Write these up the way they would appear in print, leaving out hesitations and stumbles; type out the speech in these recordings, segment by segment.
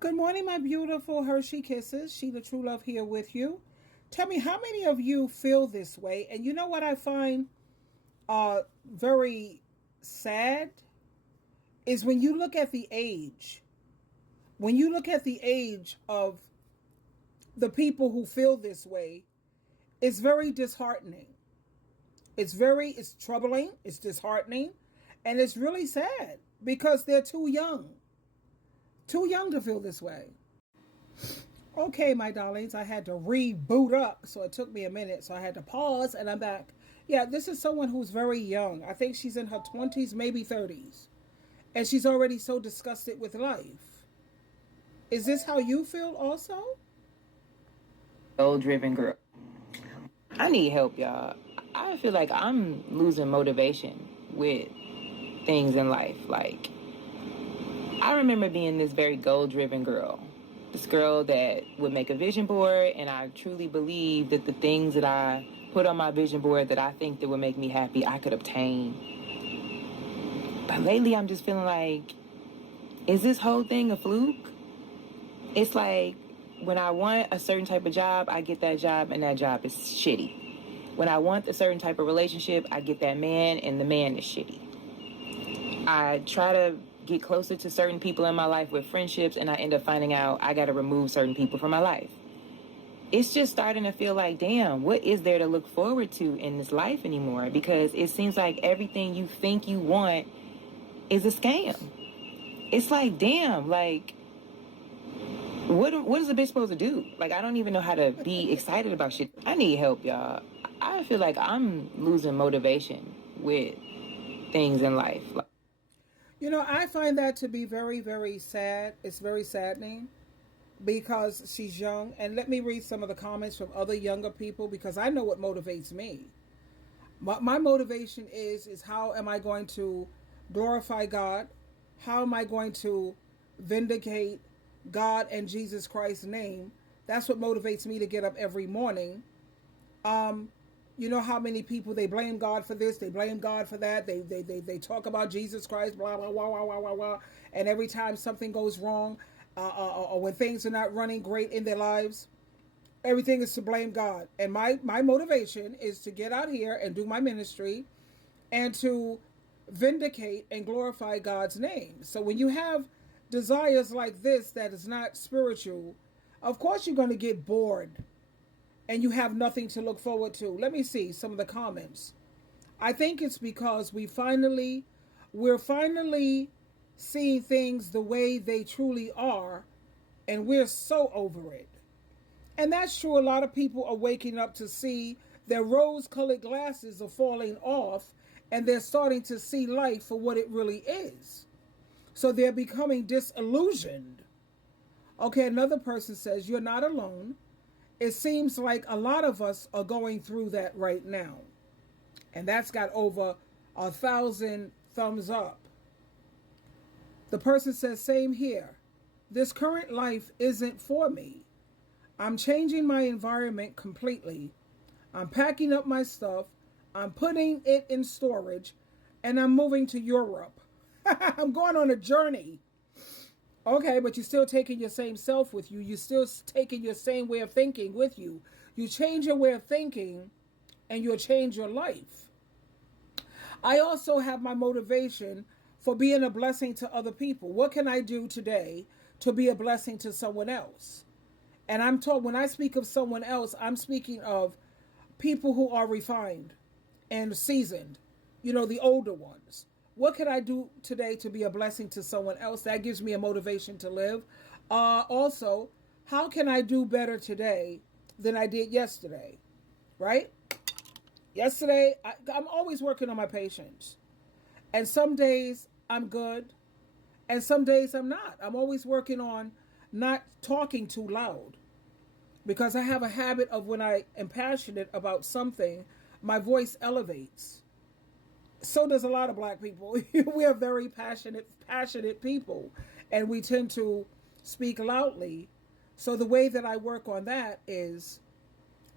Good morning, my beautiful Hershey Kisses. SheilaTruelove here with you. Tell me, how many of you feel this way? And you know what I find very sad is when you look at the age. When you look at the age of the people who feel this way, it's very disheartening. It's troubling, it's disheartening, and it's really sad because they're too young. Too young to feel this way. Okay, my darlings, I had to reboot up, so it took me a minute, so I had to pause, and I'm back. Yeah, this is someone who's very young. I think she's in her 20s, maybe 30s, and she's already so disgusted with life. Is this how you feel also? Goal driven girl. I need help, y'all. I feel like I'm losing motivation with things in life. Like, I remember being this very goal driven girl. This girl that would make a vision board, and I truly believe that the things that I put on my vision board that I think that would make me happy, I could obtain. But lately, I'm just feeling like, is this whole thing a fluke? It's like when I want a certain type of job, I get that job, and that job is shitty. When I want a certain type of relationship, I get that man, and the man is shitty. I try to get closer to certain people in my life with friendships, and I end up finding out I got to remove certain people from my life. It's just starting to feel like, damn, what is there to look forward to in this life anymore? Because it seems like everything you think you want is a scam. It's like, damn, like, what is a bitch supposed to do? Like, I don't even know how to be excited about shit. I need help, y'all. I feel like I'm losing motivation with things in life. You know, I find that to be very, very sad. It's very saddening because she's young. And let me read some of the comments from other younger people because I know what motivates me. My motivation is how am I going to glorify God? How am I going to vindicate God and Jesus Christ's name? That's what motivates me to get up every morning. You know how many people they blame God for this, they blame God for that, they talk about Jesus Christ, blah blah blah blah blah blah blah, and every time something goes wrong, or when things are not running great in their lives, everything is to blame God. And my motivation is to get out here and do my ministry, and to vindicate and glorify God's name. So when you have desires like this that is not spiritual, of course you're going to get bored and you have nothing to look forward to. Let me see some of the comments. I think it's because we're finally seeing things the way they truly are, and we're so over it. And that's true. A lot of people are waking up to see their rose-colored glasses are falling off, and they're starting to see life for what it really is. So they're becoming disillusioned. Okay, another person says, you're not alone. It seems like a lot of us are going through that right now. And that's got over 1,000 thumbs up. The person says, same here. This current life isn't for me. I'm changing my environment completely. I'm packing up my stuff. I'm putting it in storage. And I'm moving to Europe. I'm going on a journey. Okay, but you're still taking your same self with you. You're still taking your same way of thinking with you. You change your way of thinking and you'll change your life. I also have my motivation for being a blessing to other people. What can I do today to be a blessing to someone else? And I'm told when I speak of someone else, I'm speaking of people who are refined and seasoned, you know, the older ones. What can I do today to be a blessing to someone else? That gives me a motivation to live. Also, how can I do better today than I did yesterday? Right? Yesterday, I'm always working on my patience. And some days I'm good. And some days I'm not. I'm always working on not talking too loud. Because I have a habit of when I am passionate about something, my voice elevates. So does a lot of black people. We are very passionate people, and we tend to speak loudly. So the way that I work on that is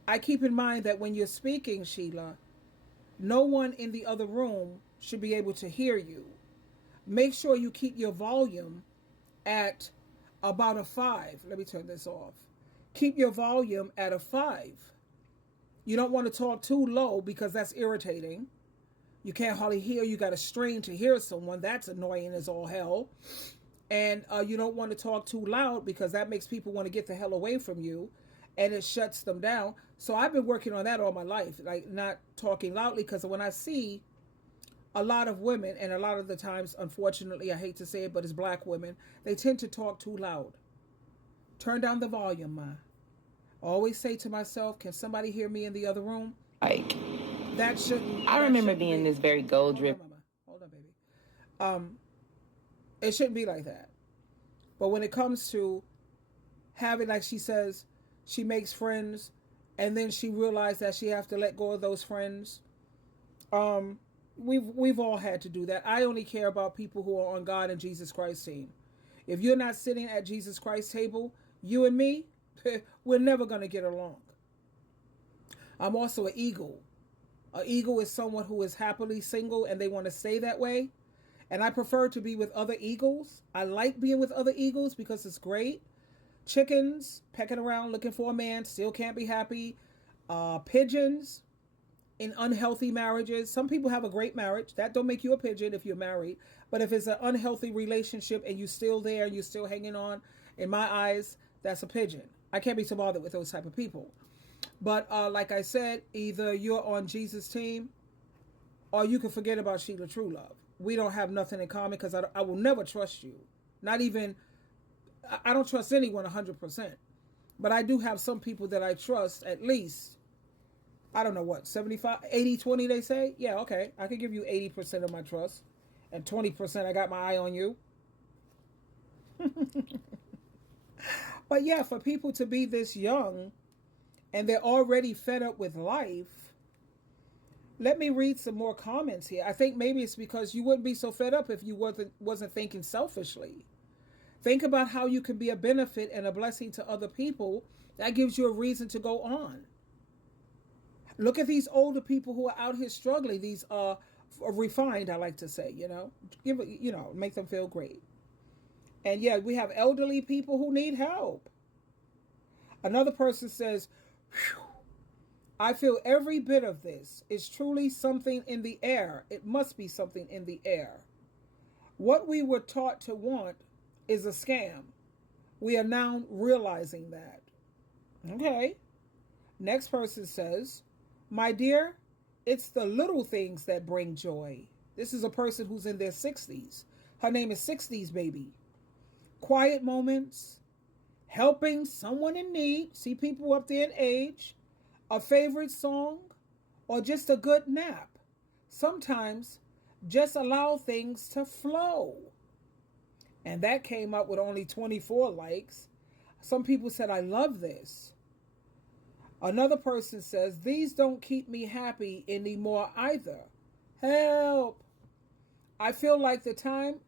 I keep in mind that when you're speaking, Sheila, no one in the other room should be able to hear you. Make sure you keep your volume at about a 5. Let me turn this off. Keep your volume at a 5. You don't want to talk too low because that's irritating. You can't hardly hear. You got to strain to hear someone. That's annoying as all hell. And you don't want to talk too loud because that makes people want to get the hell away from you, and it shuts them down. So I've been working on that all my life, like not talking loudly, because when I see a lot of women, and a lot of the times, unfortunately, I hate to say it, but it's black women, they tend to talk too loud. Turn down the volume, ma. I always say to myself, can somebody hear me in the other room? Like, That shouldn't. I remember being this very gold drip. Hold on, baby. It shouldn't be like that. But when it comes to having, like she says, she makes friends, and then she realized that she has to let go of those friends. We've all had to do that. I only care about people who are on God and Jesus Christ's team. If you're not sitting at Jesus Christ's table, you and me, we're never going to get along. I'm also an eagle. An eagle is someone who is happily single and they want to stay that way. And I prefer to be with other eagles. I like being with other eagles because it's great. Chickens pecking around looking for a man, still can't be happy. Pigeons in unhealthy marriages. Some people have a great marriage. That don't make you a pigeon if you're married. But if it's an unhealthy relationship and you're still there, you're still hanging on, in my eyes, that's a pigeon. I can't be so bothered with those type of people. But like I said, either you're on Jesus' team or you can forget about SheilaTruelove. We don't have nothing in common because I will never trust you. Not even, I don't trust anyone 100%. But I do have some people that I trust at least, I don't know what, 75, 80, 20 they say? Yeah, okay. I could give you 80% of my trust. And 20% I got my eye on you. But yeah, for people to be this young and they're already fed up with life, let me read some more comments here. I think maybe it's because you wouldn't be so fed up if you wasn't thinking selfishly. Think about how you can be a benefit and a blessing to other people. That gives you a reason to go on. Look at these older people who are out here struggling. These are refined, I like to say, make them feel great. And yeah, we have elderly people who need help. Another person says, "Whew, I feel every bit of this is truly something in the air. It must be something in the air. What we were taught to want is a scam. We are now realizing that." Okay. Next person says, "My dear, it's the little things that bring joy." This is a person who's in their 60s. Her name is 60s baby. Quiet moments, helping someone in need, see people up there in age, a favorite song, or just a good nap. Sometimes just allow things to flow. And that came up with only 24 likes. Some people said, "I love this." Another person says, "These don't keep me happy anymore either. Help. I feel like the time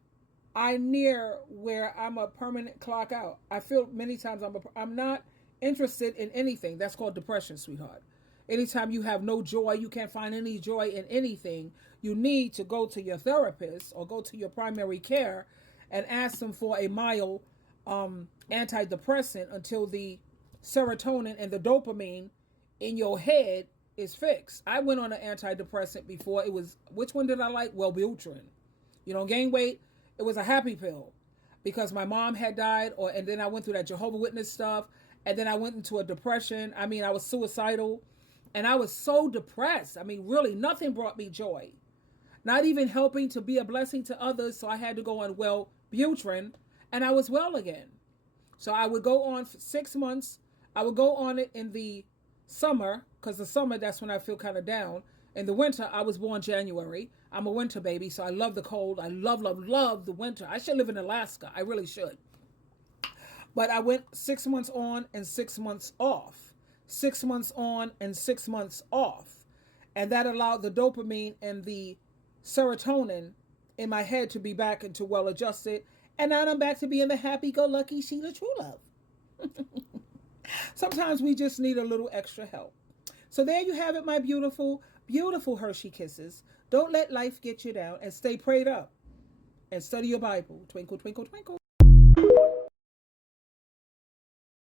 I near where I'm a permanent clock out. I feel many times I'm not interested in anything." That's called depression, sweetheart. Anytime you have no joy, you can't find any joy in anything, you need to go to your therapist or go to your primary care and ask them for a mild antidepressant until the serotonin and the dopamine in your head is fixed. I went on an antidepressant before. It was, which one did I like? Wellbutrin. Gain weight. It was a happy pill because my mom had died, and then I went through that Jehovah's Witness stuff, and then I went into a depression. I was suicidal, and I was so depressed. Really, nothing brought me joy. Not even helping to be a blessing to others, so I had to go on Wellbutrin, and I was well again. So I would go on for 6 months. I would go on it in the summer, because the summer, that's when I feel kind of down. In the winter, I was born January. I'm a winter baby, so I love the cold. I love, love, love the winter. I should live in Alaska. I really should. But I went 6 months on and 6 months off. 6 months on and 6 months off. And that allowed the dopamine and the serotonin in my head to be back into well-adjusted. And now I'm back to being the happy-go-lucky SheilaTruelove. Sometimes we just need a little extra help. So there you have it, my beautiful, beautiful Hershey Kisses. Don't let life get you down, and stay prayed up and study your Bible. Twinkle, twinkle, twinkle.